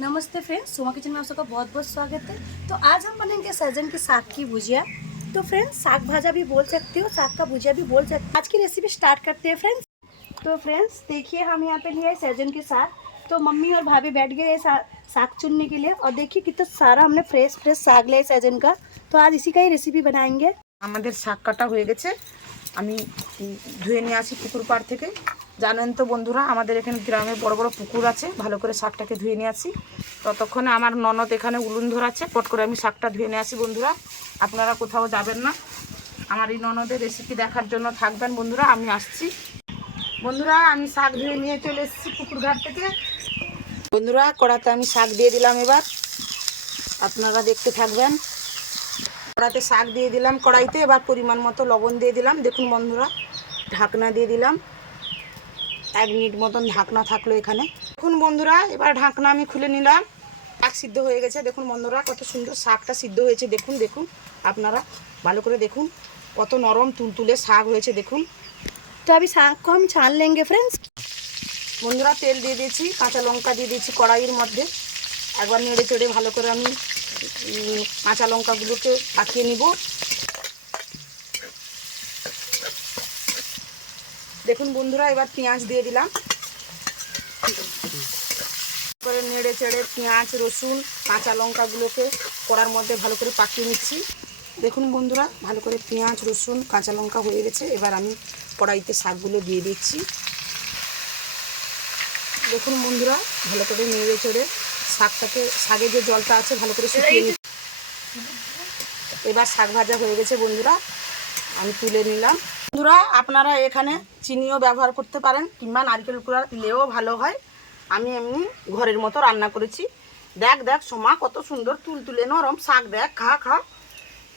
नमस्ते फ्रेंड्स, सुमा किचन में आप सबका बहुत बहुत स्वागत है। तो आज हम बनाएंगे सहजन की साग की भुजिया। तो फ्रेंड्स, साग भाजा भी बोल सकते हो, साग का भुजिया भी बोल सकते हो। आज की रेसिपी स्टार्ट करते हैं फ्रेंड्स। तो फ्रेंड्स देखिए, हम यहाँ पे लिए है सहजन की साग। तो मम्मी और भाभी बैठ गए साग चुनने के लिए, और देखिए कितना सारा हमने फ्रेश साग लिया है सहजन का। तो आज इसी का ही रेसिपी बनाएंगे। আমাদের শাক কাটা হয়ে গেছে। আমি ধুয়ে নিয়ে আসি পুকুর পাড় থেকে। জানেন তো বন্ধুরা, আমাদের এখানে গ্রামে বড় বড় পুকুর আছে। ভালো করে শাকটাকে ধুয়ে নিয়ে আসি। ততক্ষণে আমার ননদ এখানে উলুন ধরাচ্ছে, পট করে আমি শাকটা ধুয়ে নিয়ে আসি। বন্ধুরা, আপনারা কোথাও যাবেন না, আমার এই ননদের রেসিপি দেখার জন্য থাকবেন। বন্ধুরা, আমি আসছি। বন্ধুরা, আমি শাক ধুয়ে নিয়ে চলে এসেছি পুকুর ঘাট থেকে। বন্ধুরা, কড়াতে আমি শাক দিয়ে দিলাম। এবার আপনারা দেখতে থাকবেন। কড়াতে শাক দিয়ে দিলাম কড়াইতে। এবার পরিমাণ মতো লবণ দিয়ে দিলাম। দেখুন বন্ধুরা, ঢাকনা দিয়ে দিলাম। 1 মিনিট মতন ঢাকনা থাকলো এখানে। দেখুন বন্ধুরা, এবার ঢাকনা আমি খুলে নিলাম। শাক সিদ্ধ হয়ে গেছে। দেখুন বন্ধুরা, কত সুন্দর শাকটা সিদ্ধ হয়েছে। দেখুন দেখুন, আপনারা ভালো করে দেখুন, কত নরম তুলতুলে শাক হয়েছে। দেখুন। तो अभी साग को हम छान लेंगे फ्रेंड्स। বন্ধুরা, তেল দিয়ে দিয়েছি, কাঁচা লঙ্কা দিয়ে দিয়েছি কড়াইয়ের মধ্যে। একবার নেড়ে চেড়ে ভালো করে আমি কাঁচা লঙ্কাগুলোকে পাকিয়ে নিব। দেখুন বন্ধুরা, এবার পেঁয়াজ দিয়ে দিলাম। করে নেড়ে চেড়ে পেঁয়াজ, রসুন, কাঁচা লঙ্কাগুলোকে কড়ার মধ্যে ভালো করে পাকিয়ে নিচ্ছি। দেখুন বন্ধুরা, ভালো করে পেঁয়াজ, রসুন, কাঁচা লঙ্কা হয়ে গেছে। এবার আমি কড়াইতে শাকগুলো দিয়ে দিচ্ছি। দেখুন বন্ধুরা, ভালো করে নেড়ে চেড়ে শাকে যে জলটা আছে ভালো করে শুকিয়ে নিচ্ছি। এবার শাক ভাজা হয়ে গেছে বন্ধুরা, আমি তুলে নিলাম। বন্ধুরা, আপনারা এখানে চিনিও ব্যবহার করতে পারেন, কিংবা নারকেল কুড়া দিলেও ভালো হয়। আমি এমনি ঘরের মতো রান্না করেছি। দেখ দেখ সোমা, কত সুন্দর তুলতুলে নরম শাক। দেখ, খা খা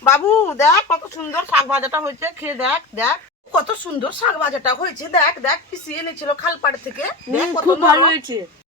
বাবু, দেখ কত সুন্দর শাক ভাজাটা হয়েছে। খেয়ে দেখ, দেখ কত সুন্দর শাক ভাজাটা হয়েছে। দেখ দেখ, পিছিয়ে এনেছিল খালপাড় থেকে। দেখ কত ভালো হয়েছে।